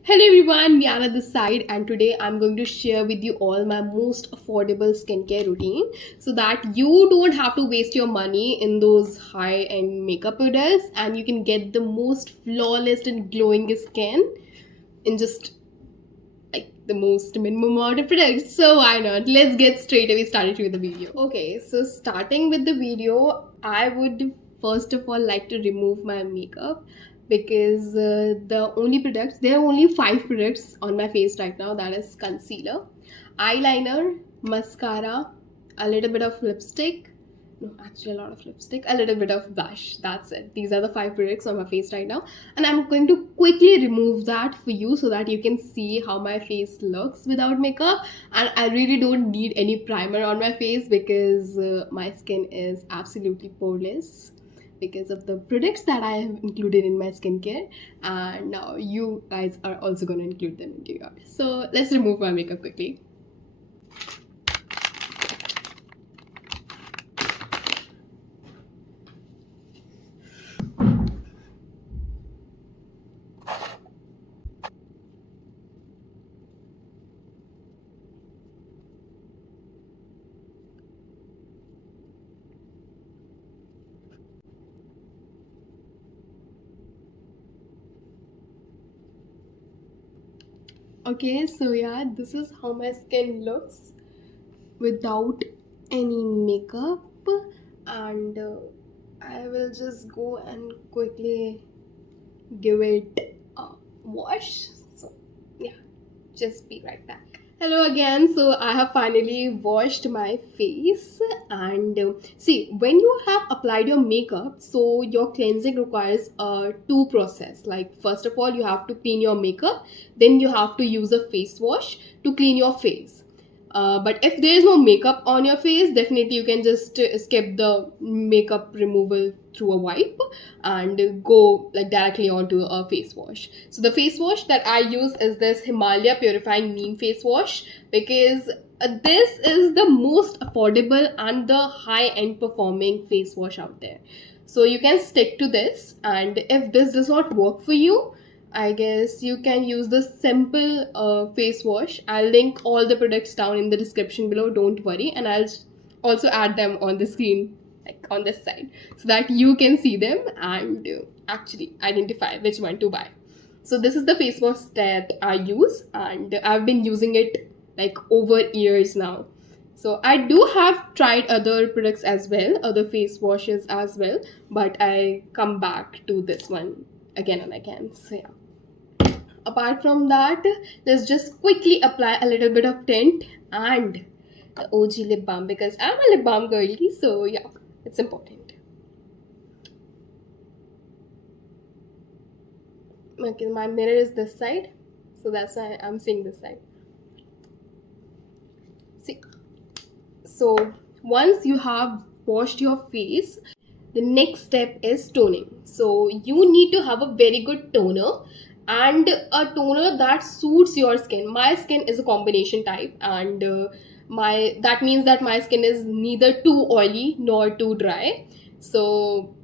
Hello everyone, Miana this side, and today I'm going to share with you all my most affordable skincare routine so that you don't have to waste your money in those high-end makeup products and you can get the most flawless and glowing skin in just like the most minimum amount of products. So why not? Let's get straight away started with the video. Okay, so starting with the video, I would first of all like to remove my makeup because there are only 5 products on my face right now. That is concealer, eyeliner, mascara, a little bit of lipstick, no, actually a lot of lipstick, a little bit of blush. That's it. These are the 5 products on my face right now, and I'm going to quickly remove that for you so that you can see how my face looks without makeup. And I really don't need any primer on my face because my skin is absolutely poreless because of the products that I have included in my skincare, and now you guys are also going to include them into yours. So let's remove my makeup quickly. Okay, so yeah, this is how my skin looks without any makeup, and I will just go and quickly give it a wash. So yeah, just be right back. Hello again. So I have finally washed my face, and see, when you have applied your makeup, so your cleansing requires a two process. Like first of all, you have to clean your makeup, then you have to use a face wash to clean your face. But if there is no makeup on your face, definitely you can just skip the makeup removal through a wipe and go like directly onto a face wash. So the face wash that I use is this Himalaya Purifying Neem face wash because this is the most affordable and the high-end performing face wash out there. So you can stick to this, and if this does not work for you, I guess you can use the simple face wash. I'll link all the products down in the description below, don't worry, and I'll also add them on the screen, like on this side, so that you can see them and actually identify which one to buy. So this is the face wash that I use, and I've been using it like over years now. So I do have tried other products as well, other face washes as well, but I come back to this one again and again. So yeah. Apart from that, let's just quickly apply a little bit of tint and the OG lip balm because I'm a lip balm girly, so yeah, it's important. Okay, my mirror is this side, so that's why I'm seeing this side. See, so once you have washed your face, the next step is toning. So you need to have a very good toner and a toner that suits your skin. My skin is a combination type, and my that means that my skin is neither too oily nor too dry. So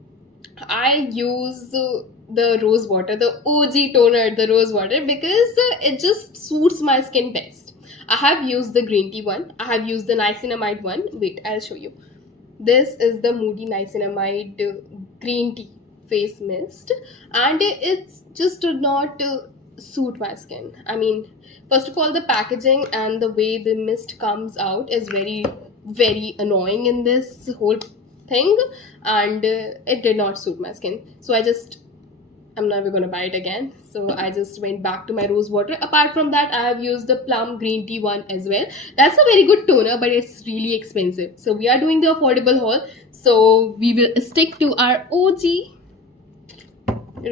I use the rose water, the OG toner, the rose water, because it just suits my skin best. I have used the green tea one. I have used the niacinamide one. Wait, I'll show you. This is the Moody Niacinamide green tea face mist, and it's just did not suit my skin. I mean, first of all, the packaging and the way the mist comes out is very, very annoying in this whole thing, and it did not suit my skin. So I'm never gonna buy it again. So I just went back to my rose water. Apart from that, I have used the plum green tea one as well. That's a very good toner, but it's really expensive. So we are doing the affordable haul. So we will stick to our OG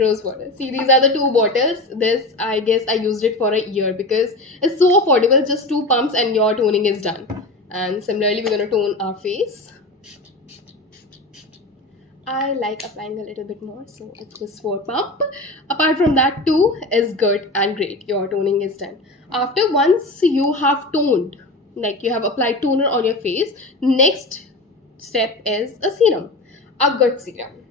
rose water. See, these are the 2 bottles. This, I guess I used it for a year because it's so affordable. Just 2 pumps and your toning is done. And similarly, we're gonna tone our face. I like applying a little bit more, so it's just 4 pump. Apart from that, 2 is good and great. Your toning is done. After once you have toned, like you have applied toner on your face, next step is a serum, a good serum.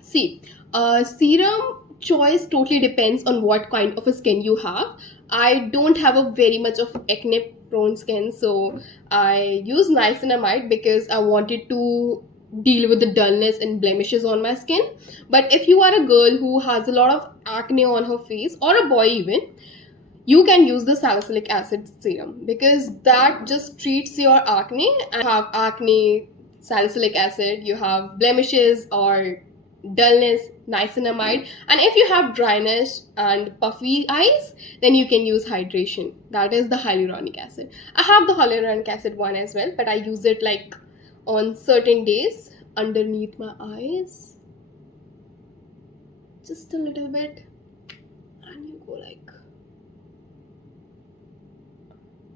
See, serum choice totally depends on what kind of a skin you have. I don't have a very much of acne prone skin, so I use niacinamide because I wanted to deal with the dullness and blemishes on my skin. But if you are a girl who has a lot of acne on her face, or a boy even, you can use the salicylic acid serum because that just treats your acne. And you have acne, salicylic acid, you have blemishes or dullness, niacinamide, and if you have dryness and puffy eyes, then you can use hydration, that is the hyaluronic acid. I have the hyaluronic acid one as well, but I use it like on certain days underneath my eyes, just a little bit, and you go like,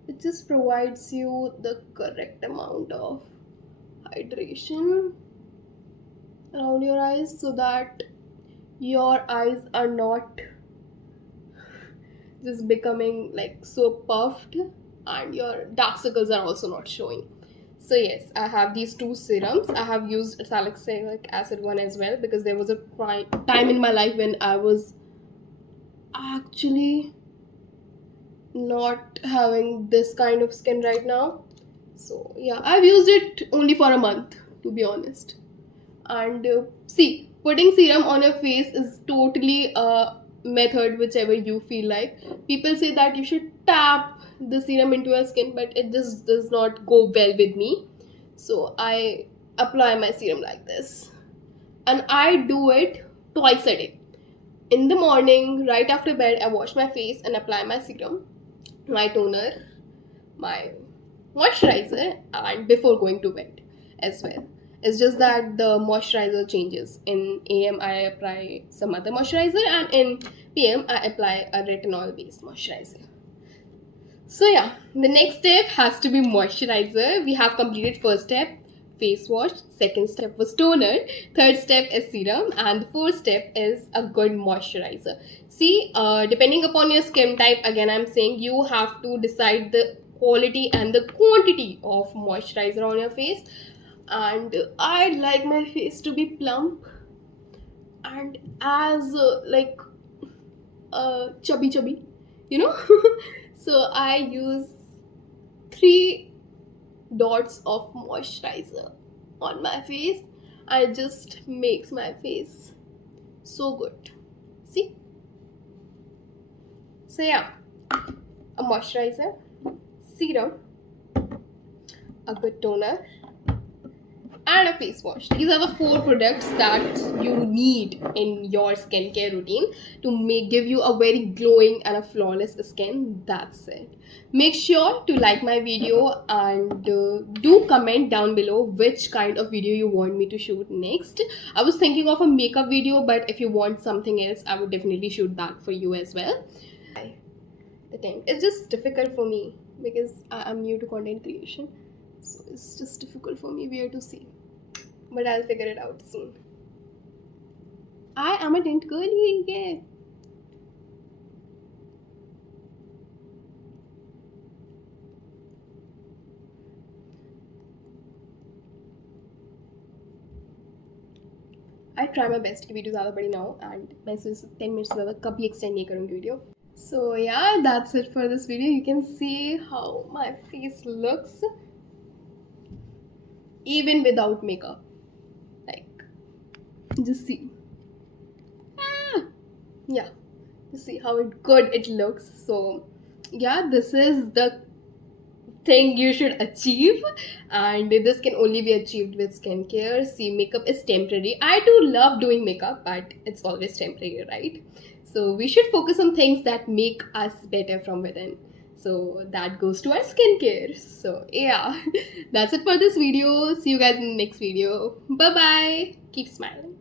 it just provides you the correct amount of hydration around your eyes so that your eyes are not just becoming like so puffed, and your dark circles are also not showing. So yes, I have these two serums. I have used salicylic acid one as well because there was a time in my life when I was actually not having this kind of skin right now. So yeah, I've used it only for a month, to be honest. And see, putting serum on your face is totally a method whichever you feel like. People say that you should tap the serum into your skin, but it just does not go well with me. So I apply my serum like this, and I do it twice a day. In the morning, right after bed, I wash my face and apply my serum, my toner, my moisturizer, and before going to bed as well. It's just that the moisturizer changes. In AM I apply some other moisturizer, and in PM I apply a retinol based moisturizer. So yeah, the next step has to be moisturizer. We have completed first step, face wash. Second step was toner. Third step is serum, and the fourth step is a good moisturizer. See, depending upon your skin type, again I'm saying you have to decide the quality and the quantity of moisturizer on your face. And I like my face to be plump and as chubby, you know. So I use 3 dots of moisturizer on my face, and it just makes my face so good. See? So yeah, a moisturizer, serum, a good toner, and a face wash. These are the 4 products that you need in your skincare routine to give you a very glowing and a flawless skin. That's it. Make sure to like my video and do comment down below which kind of video you want me to shoot next. I was thinking of a makeup video, but if you want something else, I would definitely shoot that for you as well. The thing, it's just difficult for me because I'm new to content creation. So it's just difficult for me where to see. But I'll figure it out soon. I am a tint girly, yeah. I try my best कि video ज़्यादा बड़ी ना हो, and मैं सिर्फ 10 minute से ज़्यादा कभी extend नहीं करूँगी video. So yeah, that's it for this video. You can see how my face looks even without makeup. Like, just see. Yeah, just see how good it looks. So yeah, this is the thing you should achieve, and this can only be achieved with skincare. See, makeup is temporary. I do love doing makeup, but it's always temporary, right? So we should focus on things that make us better from within. So that goes to our skincare. So yeah, that's it for this video. See you guys in the next video. Bye bye. Keep smiling.